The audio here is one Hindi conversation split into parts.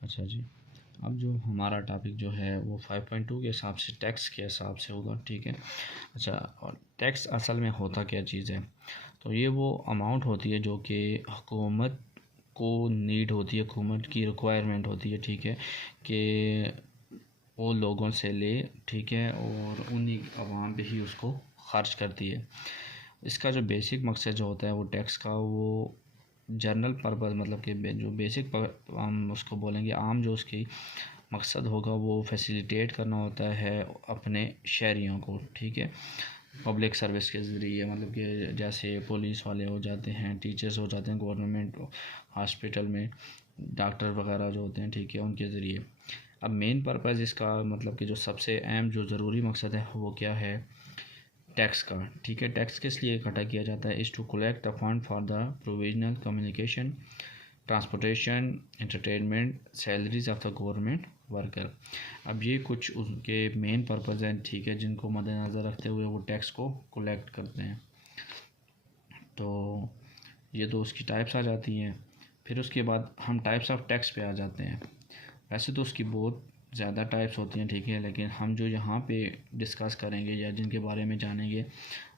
अच्छा जी, अब जो हमारा टॉपिक जो है वो 5.2 के हिसाब से टैक्स के हिसाब से होगा, ठीक है। अच्छा, और टैक्स असल में होता क्या चीज़ है? तो ये वो अमाउंट होती है जो कि हुकूमत को नीड होती है, हुकूमत की रिक्वायरमेंट होती है, ठीक है, कि वो लोगों से ले, ठीक है, और उन्हीं आवाम पे ही उसको ख़र्च करती है। इसका जो बेसिक मकसद जो होता है वो टैक्स का, वो जनरल पर्पज़, मतलब कि जो बेसिक हम उसको बोलेंगे आम, जो उसकी मकसद होगा वो फैसिलिटेट करना होता है अपने शहरियों को, ठीक है, पब्लिक सर्विस के ज़रिए। मतलब कि जैसे पुलिस वाले हो जाते हैं, टीचर्स हो जाते हैं गवर्नमेंट हॉस्पिटल में, डॉक्टर वगैरह जो होते हैं, ठीक है, उनके ज़रिए। अब मेन पर्पज़ इसका, मतलब कि जो सबसे अहम जो ज़रूरी मकसद है वो क्या है? टैक्स का, ठीक है। टैक्स किस लिए इकट्ठा किया जाता है? Is to collect the fund for the provisional communication, transportation, entertainment, salaries of the government worker. अब ये कुछ उनके मेन पर्पज़ हैं, ठीक है, जिनको मद्देनज़र रखते हुए वो टैक्स को कलेक्ट करते हैं। तो ये तो उसकी टाइप्स आ जाती हैं। फिर उसके बाद हम टाइप्स ऑफ टैक्स पे आ जाते हैं। वैसे तो उसकी बहुत ज़्यादा टाइप्स होती हैं, ठीक है, लेकिन हम जो यहाँ पे डिस्कस करेंगे या जिनके बारे में जानेंगे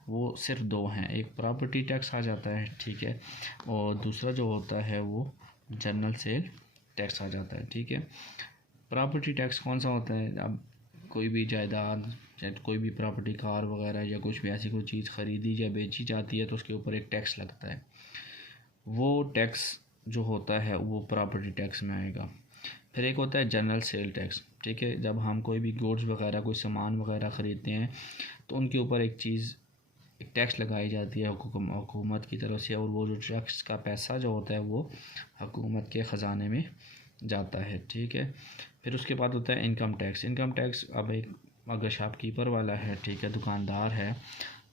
वो सिर्फ दो हैं। एक प्रॉपर्टी टैक्स आ जाता है, ठीक है, और दूसरा जो होता है वो जनरल सेल टैक्स आ जाता है, ठीक है। प्रॉपर्टी टैक्स कौन सा होता है? अब कोई भी जायदाद, चाहे कोई भी प्रॉपर्टी, कार वगैरह या कुछ भी ऐसी कोई चीज़ ख़रीदी या बेची जाती है तो उसके ऊपर एक टैक्स लगता है। वो टैक्स जो होता है वो प्रॉपर्टी टैक्स में आएगा। फिर एक होता है जनरल सेल टैक्स, ठीक है। जब हम कोई भी गुड्स वगैरह, कोई सामान वगैरह ख़रीदते हैं तो उनके ऊपर एक टैक्स लगाई जाती है हुकूमत की तरफ से, और वो जो टैक्स का पैसा जो होता है वो हुकूमत के ख़जाने में जाता है, ठीक है। फिर उसके बाद होता है इनकम टैक्स। इनकम टैक्स, अब एक अगर शॉपकीपर वाला है, ठीक है, दुकानदार है,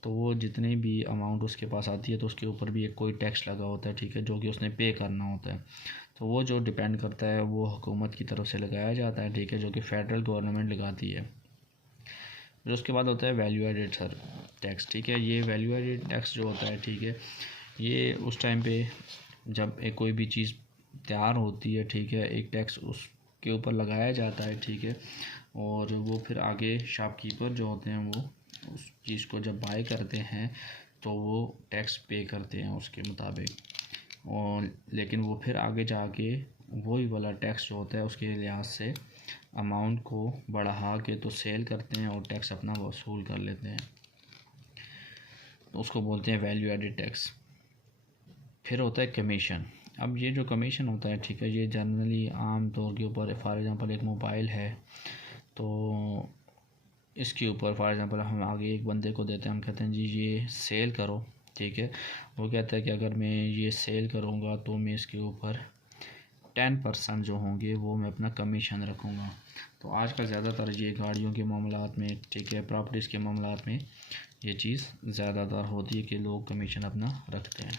तो वो जितनी भी अमाउंट उसके पास आती है तो उसके ऊपर भी एक कोई टैक्स लगा होता है, ठीक है, जो कि उसने पे करना होता है। तो वो जो डिपेंड करता है वो हुकूमत की तरफ से लगाया जाता है, ठीक है, जो कि फ़ेडरल गवर्नमेंट लगाती है। फिर उसके बाद होता है वैल्यू एडेड सर टैक्स, ठीक है। ये वैल्यू एडेड टैक्स जो होता है, ठीक है, ये उस टाइम पे जब एक कोई भी चीज़ तैयार होती है, ठीक है, एक टैक्स उसके ऊपर लगाया जाता है, ठीक है, और वो फिर आगे शॉपकीपर जो होते हैं वो उस चीज़ को जब बाय करते हैं तो वो टैक्स पे करते हैं उसके मुताबिक, और लेकिन वो फिर आगे जाके वही वाला टैक्स जो होता है उसके लिहाज से अमाउंट को बढ़ा के तो सेल करते हैं और टैक्स अपना वसूल कर लेते हैं, तो उसको बोलते हैं वैल्यू एडेड टैक्स। फिर होता है कमीशन। अब ये जो कमीशन होता है, ठीक है, ये जनरली आम तौर के ऊपर, फॉर एग्ज़ाम्पल एक मोबाइल है तो इसके ऊपर फॉर एग्ज़ाम्पल हम आगे एक बंदे को देते हैं, हम कहते हैं जी ये सेल करो, ठीक है। वो कहता है कि अगर मैं ये सेल करूँगा तो मैं इसके ऊपर 10% जो होंगे वो मैं अपना कमीशन रखूँगा। तो आजकल ज़्यादातर ये गाड़ियों के मामलात में, ठीक है, प्रॉपर्टीज़ के मामलात में ये चीज़ ज़्यादातर होती है कि लोग कमीशन अपना रखते हैं।